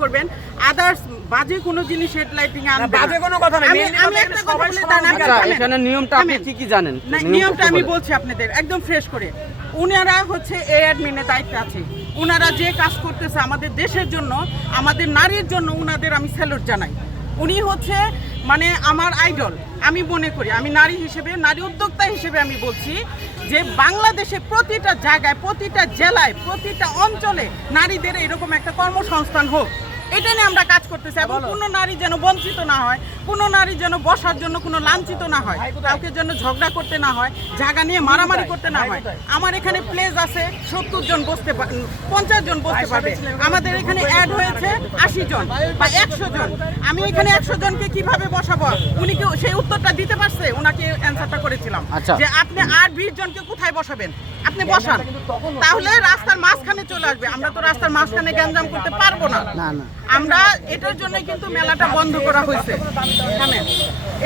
করবেন আদার্স বাজে কোনো জিনিস হেডলাইটিং আনবেন না। বাজে কোনো কথা নাই। আমি একটা কথা বলে দাঁড়ান। আচ্ছা, এখানে নিয়মটা আপনি কি জানেন? না, নিয়মটা আমি বলছি আপনাদের একদম ফ্রেশ করে। উনারা হচ্ছে এই অ্যাডমিনের দায়িত্বে আছে। উনারা যে কাজ করতেছে আমাদের দেশের জন্য, আমাদের নারীর জন্য, উনাদের আমি স্যালুট জানাই। উনি হচ্ছে মানে আমার আইডল। আমি মনে করি, আমি নারী হিসেবে, নারী উদ্যোক্তা হিসেবে আমি বলছি যে বাংলাদেশে প্রতিটা জায়গায়, প্রতিটা জেলায়, প্রতিটা অঞ্চলে নারীদের এরকম একটা কর্মসংস্থান হোক, এটা নিয়ে আমরা কাজ করতেছি। এবং কোনো নারী যেন বঞ্চিত না হয়, কোনো নারী যেন বসার জন্য কোনো লাঞ্ছিত না হয়, কাউকে যেন ঝগড়া করতে না হয়, জায়গা নিয়ে মারামারি করতে না হয়। আমার এখানে প্লেস আছে 70 জন বসতে, 50 জন বসতে পারবে। আমাদের এখানে অ্যাড হয়েছে 80 জন বা 100 জন। আমি এখানে 100 জনকে কিভাবে বসাবো? উনি কি সেই উত্তরটা দিতে পারছে? ওনাকে অ্যান্সারটা করেছিলাম যে আপনি আর 20 জনকে কোথায় বসাবেন, আপনি বসান, তাহলে রাস্তার মাঝখানে চলে আসবে। আমরা তো রাস্তার মাঝখানে গ্যাঞ্জাম করতে পারবো না। আমরা এটার জন্য কিন্তু মেলাটা বন্ধ করা হয়েছে।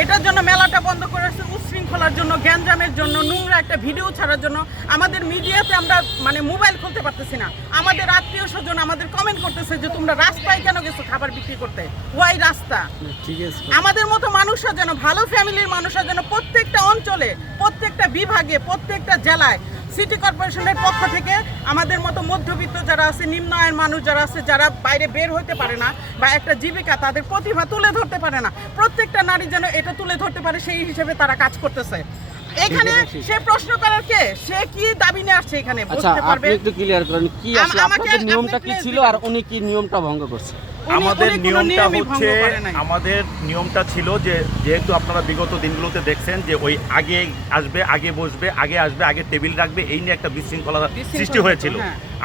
এটার জন্য মেলাটা বন্ধ করা হয়েছে, উচ্ছৃঙ্খলার জন্য, গ্যাঞ্জামের জন্য, নোংরা একটা ভিডিও ছাড়ার জন্য। আমাদের মিডিয়াতে আমরা মানে মোবাইল খুলতে পারতেছি না। আমাদের আত্মীয় স্বজন আমাদের কমেন্ট করতেছে যে তোমরা রাস্তায় কেন গেছো খাবার বিক্রি করতে? ওয়াই রাস্তা? আমাদের মতো মানুষরা যেন, ভালো ফ্যামিলির মানুষরা যেন প্রত্যেকটা অঞ্চলে, প্রত্যেকটা বিভাগে, প্রত্যেকটা জেলায় সিটি কর্পোরেশনের পক্ষ থেকে আমাদের মতো মধ্যবিত্ত যারা আছে, নিম্ন আয়ের মানুষ যারা আছে, যারা বাইরে বের হতে পারে না বা একটা জীবিকা, তাদের প্রতিভা তুলে ধরতে পারে না, প্রত্যেকটা নারী যেন এটা তুলে ধরতে পারে, সেই হিসেবে তারা কাজ করতেছে। এখানে সে প্রশ্ন করার কে, সে কি দাবি নিয়ে আসছে এখানে বুঝতে পারবে। আপনি একটু ক্লিয়ার করেন কি আসলে আপনাদের নিয়মটা কি ছিল আর উনি কি নিয়মটা ভঙ্গ করছে? আমাদের নিয়মটা ছিল যে যেহেতু আপনারা বিগত দিনগুলোতে দেখছেন যে ওই আগে আসবে, আগে বসবে, আগে আসবে, আগে টেবিল রাখবে, এই নিয়ে একটা বিশৃঙ্খলা সৃষ্টি হয়েছিল।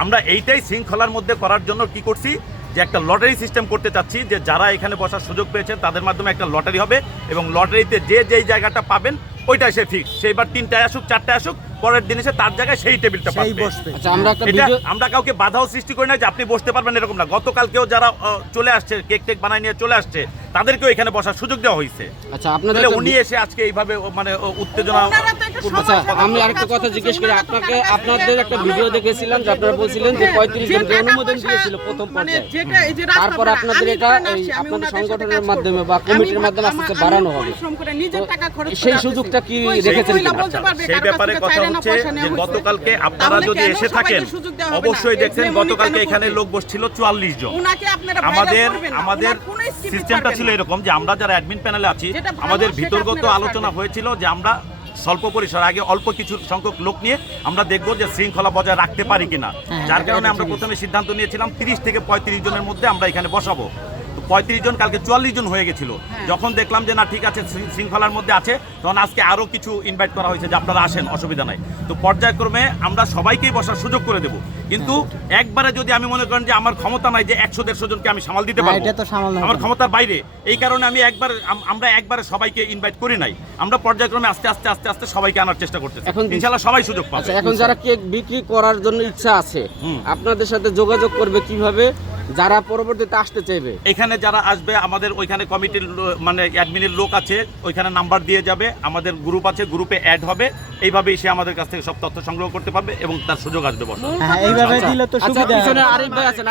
আমরা এইটাই শৃঙ্খলার মধ্যে করার জন্য কি করছি যে একটা লটারি সিস্টেম করতে চাচ্ছি, যে যারা এখানে বসার সুযোগ পেয়েছেন তাদের মাধ্যমে একটা লটারি হবে এবং লটারিতে যে যেই জায়গাটা পাবেন ওইটাই সে ফিক্স। সেইবার 3টায় আসুক, 4টায় আসুক, পরের দিন এসে তার জায়গায় সেই টেবিলটা পাবে। আচ্ছা, আমরা কাউকে বাধাও সৃষ্টি করি না যে আপনি বসতে পারবেন এরকম না। গতকালকেও যারা চলে আসছে, কেক টেক বানায় নিয়ে চলে আসছে, তাদেরকেও এখানে বসার সুযোগ দেওয়া হয়েছে। আচ্ছা, আপনাদের উনি এসে আজকে এইভাবে মানে উত্তেজনা। আচ্ছা, আমি আরেকটা কথা জিজ্ঞেস করি আপনাদের একটা ভিডিও দেখেছিলাম যে আপনারা বলছিলেন যে 35 জনকে অনুমোদন দিয়েছিল প্রথম পর্যায়ে, তারপর আপনাদের এটা আপনাদের সংগঠনের মাধ্যমে বা কমিটির মাধ্যমে আস্তে আস্তে বাড়ানো হবে। সেই সুযোগটা কি রেখেছেন? সেই ব্যাপারে কথা হচ্ছে যে গতকালকে আপনারা যদি এসে থাকেন অবশ্যই দেখছেন গতকালকে এখানে লোক বসছিল 44 জন। আমাদের সিস্টেমটা ছিল এরকম যে আমরা যারা অ্যাডমিন প্যানেলে আছি, আমাদের ভিতরগত আলোচনা হয়েছিল যে আমরা স্বল্প পরিসর আগে অল্প কিছু সংখ্যক লোক নিয়ে আমরা দেখবো যে শৃঙ্খলা বজায় রাখতে পারি কিনা। যার কারণে আমরা প্রথমে সিদ্ধান্ত নিয়েছিলাম 30 থেকে 35 জনের মধ্যে আমরা এখানে বসাবো। 35 জন, কালকে 44 জন হয়ে গেছিল। যখন দেখলাম যে না ঠিক আছে, শৃঙ্খলার মধ্যে আছে, তখন আজকে আরো কিছু ইনভাইট করা হয়েছে যে আপনারা আসেন, অসুবিধা নাই। তো পর্যায়ক্রমে আমরা সবাইকেই বসার সুযোগ করে দেব। কিন্তু একবারে যদি আমি মনে করেন যে আমার ক্ষমতা নাই যে 100-150 জনকে আমি সামাল দিতে পারবো, আমার ক্ষমতার বাইরে, এই কারণে আমরা একবারে সবাইকে ইনভাইট করি নাই। আমরা পর্যায়ক্রমে আস্তে আস্তে আস্তে আস্তে সবাইকে আনার চেষ্টা করতেছি। এখন ইনশাআল্লাহ সবাই সুযোগ পাবে। এখন যারা কেক বিক্রি করার জন্য ইচ্ছা আছে, আপনাদের সাথে যোগাযোগ করবে কিভাবে যারা পরবর্তীতে আসতে চাইবে? এখানে যারা আসবে আমাদের ওইখানে কমিটির মানে অ্যাডমিনের লোক আছে, ওইখানে নাম্বার দিয়ে যাবে, আমাদের গ্রুপ আছে, গ্রুপে অ্যাড হবে। এইভাবেই সে আমাদের কাছ থেকে সব তথ্য সংগ্রহ করতে পারবে এবং তার সুযোগ আসবে বসার। এইভাবে দিলে তো সুবিধা। পিছনে আরিফ ভাই আছেন।